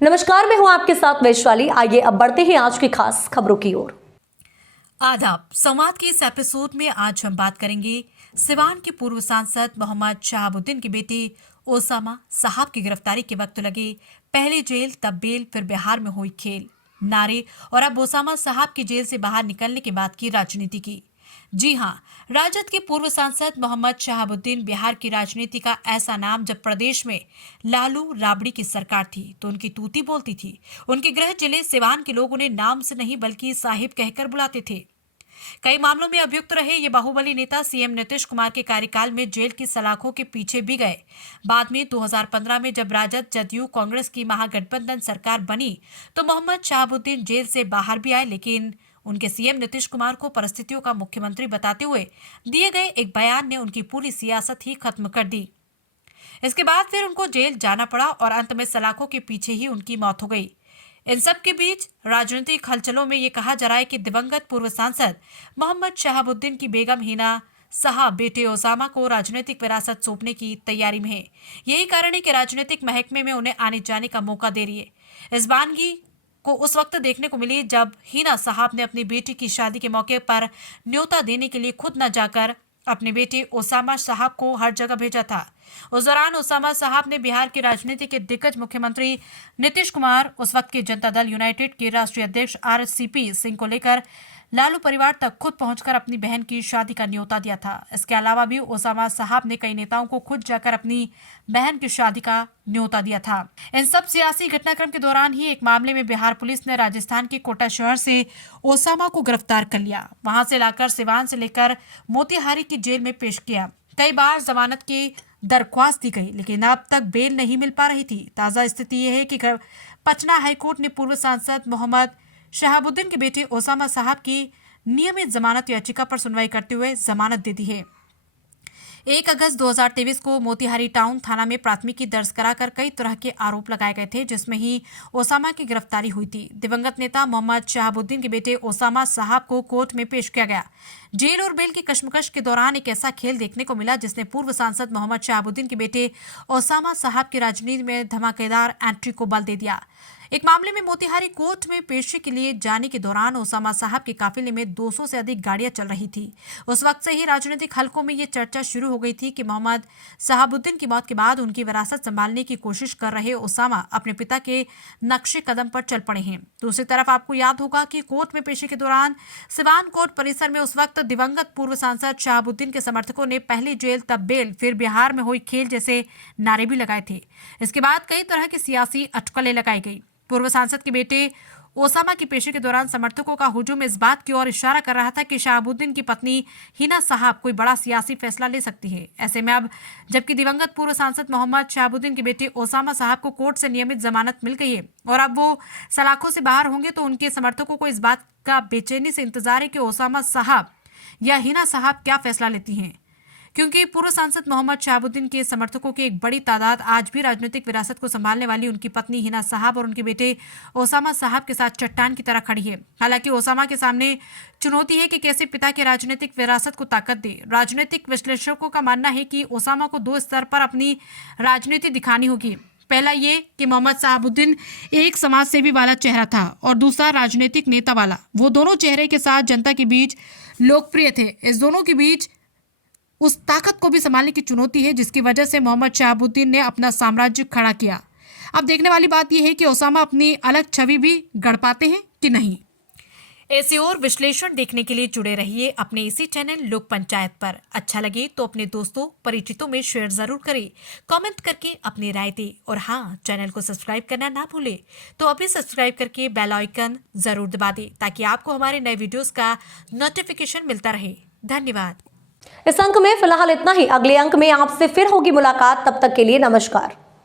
नमस्कार, मैं हूं आपके साथ वैशाली। आइए अब बढ़ते हैं आज की खास खबरों की ओर। आदाब। संवाद के इस एपिसोड में आज हम बात करेंगे सिवान के पूर्व सांसद मोहम्मद शहाबुद्दीन के बेटे ओसामा साहब की गिरफ्तारी के वक्त लगे पहले जेल तब बेल फिर बिहार में हुई खेल नारे और अब ओसामा साहब की जेल से बाहर निकलने के बाद की राजनीति की। जी हां, राजद के पूर्व सांसद मोहम्मद शहाबुद्दीन बिहार की राजनीति का ऐसा नाम जब प्रदेश में लालू राबड़ी की सरकार थी तो उनकी तूती बोलती थी। उनके गृह जिले सिवान के लोग उन्हें नाम से नहीं बल्कि साहिब कहकर बुलाते थे। कई मामलों में अभियुक्त रहे ये बाहुबली नेता सीएम नीतीश कुमार के कार्यकाल में जेल की सलाखों के पीछे भी गए। बाद में 2015 में जब राजद जदयू कांग्रेस की महागठबंधन सरकार बनी तो मोहम्मद शहाबुद्दीन जेल से बाहर भी आए, लेकिन उनके सीएम नीतीश कुमार को परिस्थितियों का मुख्यमंत्री बताते हुए दिए गए एक बयान ने उनकी पूरी सियासत ही खत्म कर दी। इसके बाद फिर उनको जेल जाना पड़ा और अंत में सलाखों के पीछे ही उनकी मौत हो गई। इन सब के बीच राजनीतिक हलचलों में ये कहा जा रहा है कि दिवंगत पूर्व सांसद मोहम्मद शहाबुद्दीन की बेगम हिना साहब बेटे ओसामा को राजनीतिक विरासत सौंपने की तैयारी में है। यही कारण है कि राजनीतिक महकमे में उन्हें आने जाने का मौका दे रही है। इस बानगी को उस वक्त देखने को मिली जब हिना साहब ने अपनी बेटी की शादी के मौके पर न्योता देने के लिए खुद न जाकर अपने बेटे ओसामा साहब को हर जगह भेजा था। उस दौरान ओसामा साहब ने बिहार की राजनीति के दिग्गज मुख्यमंत्री नीतीश कुमार, उस वक्त के जनता दल यूनाइटेड के राष्ट्रीय अध्यक्ष आरसीपी सिंह को लेकर लालू परिवार तक खुद पहुंचकर अपनी बहन की शादी का न्योता दिया था। इसके अलावा भी ओसामा साहब ने कई नेताओं को खुद जाकर अपनी बहन की शादी का न्योता दिया था। इन सब सियासी घटनाक्रम के दौरान ही एक मामले में बिहार पुलिस ने राजस्थान के कोटा शहर से ओसामा को गिरफ्तार कर लिया। वहां से लाकर सिवान से लेकर मोतिहारी की जेल में पेश किया। कई बार जमानत की दरख्वास्त दी गई, लेकिन अब तक बेल नहीं मिल पा रही थी। ताजा स्थिति यह है कि पटना हाईकोर्ट ने पूर्व सांसद मोहम्मद शहाबुद्दीन के बेटे ओसामा साहब की नियमित जमानत याचिका पर सुनवाई करते हुए जमानत दे दी है। 1 अगस्त 2023 को मोतिहारी टाउन थाना में प्राथमिकी दर्ज कराकर कई तरह के आरोप लगाए गए थे, जिसमें ही ओसामा की गिरफ्तारी हुई थी। दिवंगत नेता मोहम्मद शहाबुद्दीन के बेटे ओसामा साहब को कोर्ट में पेश किया गया। जेल और बेल की कश्मकश के दौरान एक ऐसा खेल देखने को मिला जिसने पूर्व सांसद मोहम्मद शहाबुद्दीन के बेटे ओसामा साहब की राजनीति में धमाकेदार एंट्री को बल दे दिया। एक मामले में मोतिहारी कोर्ट में पेशी के लिए जाने के दौरान ओसामा साहब के काफिले में 200 से अधिक गाड़ियां चल रही थी। उस वक्त से ही राजनीतिक हलकों में ये चर्चा शुरू हो गई थी कि मोहम्मद शहाबुद्दीन की मौत के बाद उनकी विरासत संभालने की कोशिश कर रहे ओसामा अपने पिता के नक्शे कदम पर चल पड़े हैं। दूसरी तरफ आपको याद होगा कि कोर्ट में पेशी के दौरान सिवान कोर्ट परिसर में उस वक्त दिवंगत पूर्व सांसद शहाबुद्दीन के समर्थकों ने पहली जेल तब बेल फिर बिहार में हुई खेल जैसे नारे भी लगाए थे। इसके बाद कई तरह की सियासी अटकलें लगाई गई। पूर्व सांसद के बेटे ओसामा की पेशी के दौरान समर्थकों का हुजूम इस बात की ओर इशारा कर रहा था कि शहाबुद्दीन की पत्नी हिना साहब कोई बड़ा सियासी फैसला ले सकती है। ऐसे में अब जबकि दिवंगत पूर्व सांसद मोहम्मद शहाबुद्दीन के बेटे ओसामा साहब को कोर्ट से नियमित जमानत मिल गई है और अब वो सलाखों से बाहर होंगे, तो उनके समर्थकों को इस बात का बेचैनी से इंतजार है कि ओसामा साहब या हिना साहब क्या फैसला लेती हैं, क्योंकि पूर्व सांसद मोहम्मद शहाबुद्दीन के समर्थकों की एक बड़ी तादाद आज भी राजनीतिक विरासत को संभालने वाली उनकी पत्नी हिना साहब और उनके बेटे ओसामा साहब के साथ चट्टान की तरह खड़ी है। हालांकि ओसामा के सामने चुनौती है कि कैसे पिता की राजनीतिक विरासत को ताकत दे। राजनीतिक विश्लेषकों का मानना है कि ओसामा को 2 स्तर पर अपनी राजनीति दिखानी होगी। पहला ये कि मोहम्मद शहाबुद्दीन एक समाज सेवी वाला चेहरा था और दूसरा राजनीतिक नेता वाला। वो दोनों चेहरे के साथ जनता के बीच लोकप्रिय थे। इस दोनों के बीच उस ताकत को भी संभालने की चुनौती है जिसकी वजह से मोहम्मद शहाबुद्दीन ने अपना साम्राज्य खड़ा किया। अब देखने वाली बात यह है कि ओसामा अपनी अलग छवि भी गढ़ पाते हैं कि नहीं। ऐसे और विश्लेषण देखने के लिए जुड़े रहिए अपने इसी चैनल लोक पंचायत पर। अच्छा लगे तो अपने दोस्तों परिचितों में शेयर जरूर करें, कमेंट करके अपनी राय दें और हाँ, चैनल को सब्सक्राइब करना ना भूलें। तो अभी सब्सक्राइब करके बेल आइकन जरूर दबा दें ताकि आपको हमारे नए वीडियोस का नोटिफिकेशन मिलता रहे। धन्यवाद। इस अंक में फिलहाल इतना ही। अगले अंक में आपसे फिर होगी मुलाकात। तब तक के लिए नमस्कार।